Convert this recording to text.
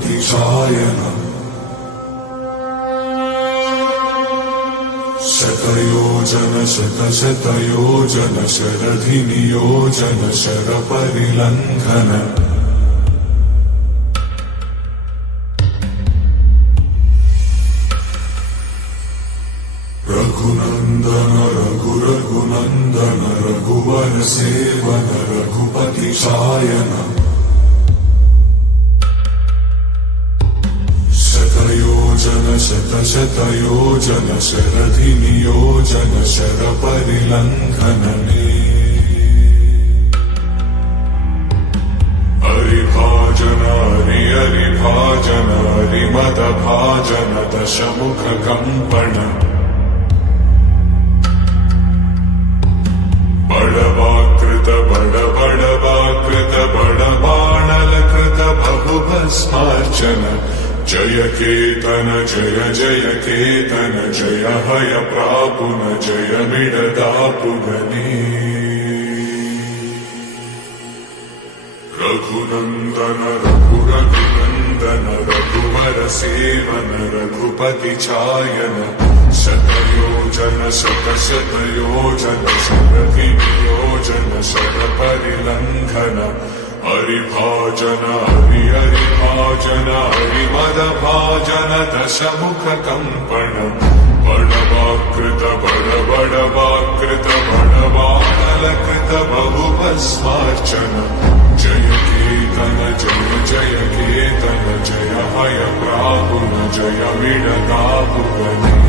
रघुपतिशायन शतयोजन शतशतयोजन शरधिनियोजन शरपरिलङ्घन रघुनन्दन रघुरघुनन्दन रघुवर सेवन रघुपतिशायन शतयोजन शतशतयोजन शरधिनियोजन शरपरिलङ्घनने हरिभाजन हरिभाजन हरिमदभाजन दशमुखकम्पण बड़वाकृत बड़वाकृत बड़बाणलकृत बहुभस्मार्चन जय केतन जय जय केतन जय हय प्रापुन जय मिडदापुगने रघुनन्दन रघुरघुनन्दन रघुवर सेवन रघुपतिचायन शतयोजन शतशतयोजन शरधिनियोजन शरपरिलङ्घन हरिभाजन हरिभाजन हरिमदभाजन दशमुखकम्पण बड़वाकृत बड़वाकृत बड़बाणलकृत बहुभस्मार्चन जय केतन जय जय केतन जय हय प्रापुन जय मिडदापुगने